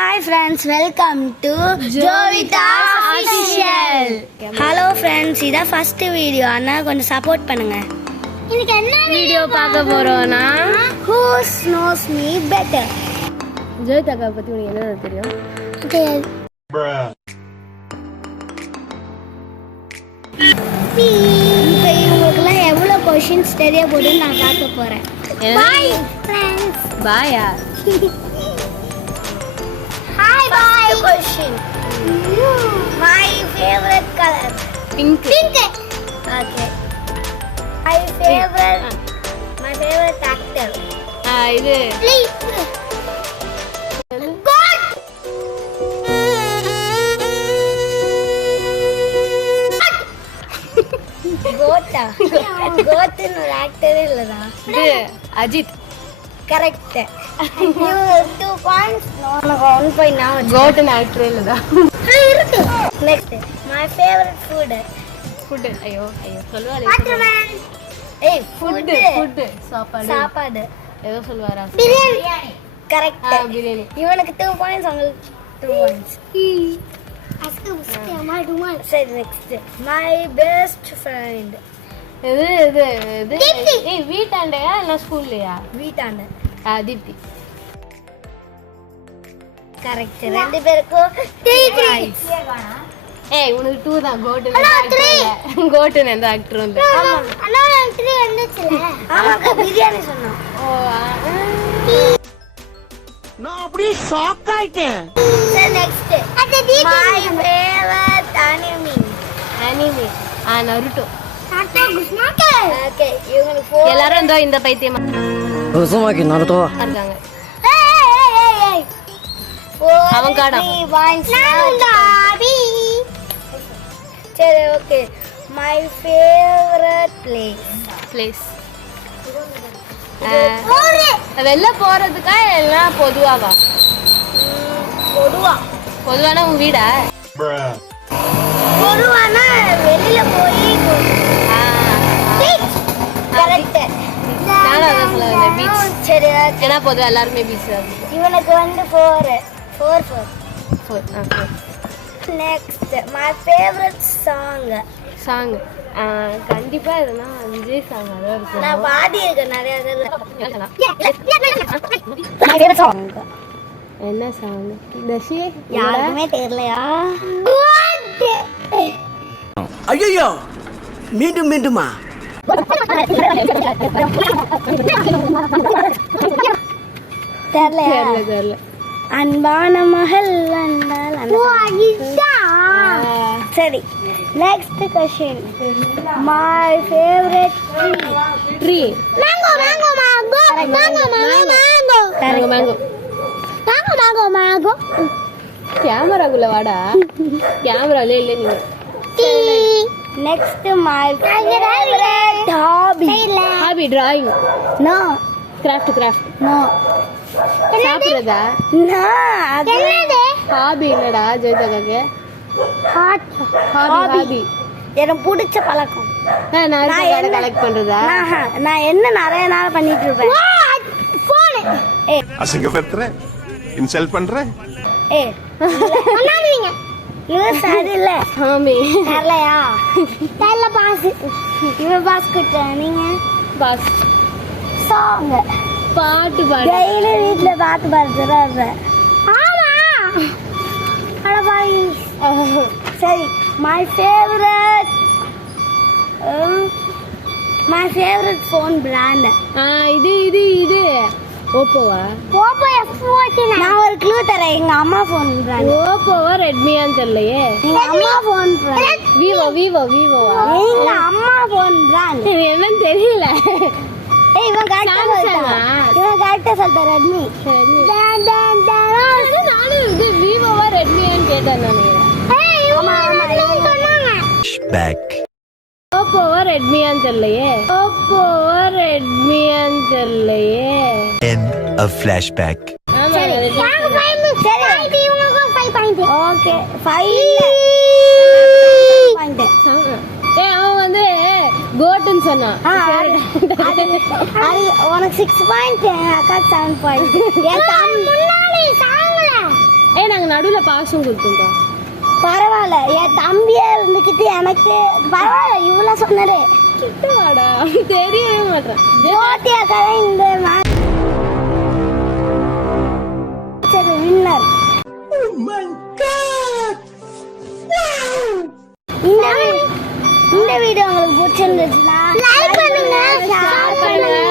Hi friends, welcome to Jovita Official. Hello friends, இத first video அண்ணா கொஞ்சம் support பண்ணுங்க. இன்னைக்கு என்ன வீடியோ பார்க்க போறோம்னா Who knows me better. ஜோதிதாக்கா பத்தி உங்களுக்கு என்ன தெரியும்? இப்போ இவங்களுக்குலாம் எவ்வளவு क्वेश्चंस தெரிய போகுதுன்னு நான் பார்க்க போறேன். Bye friends. Paya. Hi, bye. Question. My favorite color. Pink. Okay. My favorite actor. இது Please. God. Gota. Gota no actor illada. இது Ajith. Correct. You 2 points. No, 1 point now. கோட்டன் ஆக்டர் இல்லதா? Next. My favorite food. Food. ஐயோ சொல்லுவாளே. Watermelon. Hey, food. சாப்பாடு. ஏதோ சொல்வாரா? Biryani. Correct. Biryani. இவனுக்கு 2 points, உங்களுக்கு 2 points. சரி, next. My best friend. இது ஏய் வீட்டாண்டையா இல்ல ஸ்கூல்லையா? வீட்டாண்ட. தீப்தி. கரெக்ட். ரெண்டு பேருக்கும் 3 points. ஏய் உனக்கு 2 தான். கோட்டன் எந்த ஆக்டரும் இல்ல. ஆமா அண்ணா 3 வந்துச்சுல. ஆமாக்கா பிரியாணி சொன்னோம். நான் அப்படியே ஷாக் ஆயிட்டேன். சரி, next. My favorite anime. Naruto. Okay, இவங்களுக்கு 4. எல்லாரும் இந்த பைத்தியமா உசுமாக்கி நருட்டோ இருக்காங்க. ஏய். அவன் காணோம். 3 points. சரி, ஓகே. My favorite place. வெளில போறதுக்கா எல்லாம் பொதுவாவா? பொதுவானா உன் வீடா? பொதுவானா வெளியில போய் கரெக்ட். நானும் அதான் சொல்ல வந்தேன், பீச். சரி, ஏன்னா பொதுவா எல்லாருமே பீச் தான். இவனுக்கு வந்து 4. நெக்ஸ்ட். My favorite சாங் கண்டிப்பா எதுனா விஜய் சாங் அதான் இருக்கும். நான் பாடி இருக்கேன் நிறைய என்ன சாங்? தஷி யாருக்குமே தெரியலையா? ஐயோ மீண்டுமா தெரியல. அன்பான மகள் சரி, next question. My favorite tree. mango. கேமராக்குள்ள வாடா. கேமராலே இல்ல நீங்க. Next. My favorite hobby drawing. no craft. no சாப்பிடுறதா? no அது ஹாபி இல்லடா ஜெயதாக்கு. ஹாபி எனக்கு பிடிச்ச பழக்கம். நான் கலெக்ட் பண்றதா? நான் என்ன நிறைய நாள் பண்ணிட்டு இருப்பேன். அசிங்கப்படுத்துற, இன்சல்ட் பண்ற. லூஸ் அது இல்ல. சாமி தெரியலையா? தெரியல பாஸ். இவன் பாஸ் கிட்ட நீங்க பாஸ். சாங் பாட்டு பாடு. டெய்லி வீட்ல பாட்டு பாடுறாரு. ஆமா அட பாய். சரி, my favorite phone brand. இது ஓப்போவா? Oppo F14. நான் ஒரு க்ளூ தரேன். எங்க அம்மா ஃபோன் brand. ஓப்போவா ரெட்மியான்னு தெரியலையே. எங்க அம்மா ஃபோன் brand. விவோவா? எங்க அம்மா ஃபோன் brand. என்னன்னு தெரியல. ஏய் இவன் கரெக்ட்டா சொல்லிட்டான். ரெட்மி. நானும் இது விவோவா ரெட்மியான்னு கேட்டேன் நானு. ஆமா சொன்னாங்க. ஓப்போவா ரெட்மியான்னு தெரியலையே. End of flashback. சரி, இவங்களுக்கு 5 பாயிண்ட். Okay 5 point. அவன் வந்து கோட்டுன்னு சொன்னான். அது உனக்கு 6 பாயிண்ட், அக்கா 7 பாயிண்ட். முன்னாடி சாங்கல நடுவுல பாசம் கொடுத்துட்டா. பரவாயில்ல, என் தம்பியா இருந்துக்கிட்டு எனக்கு பரவாயில்ல இவ்வளவு சொன்னது. கிட்ட வாடா, தெரியவே மாட்டேன். ஜோதியா கதை இந்த வின்னர். இந்த வீடியோ உங்களுக்கு பிடிச்சிருந்துச்சுன்னா லைக் பண்ணுங்க, ஷேர் பண்ணுங்க.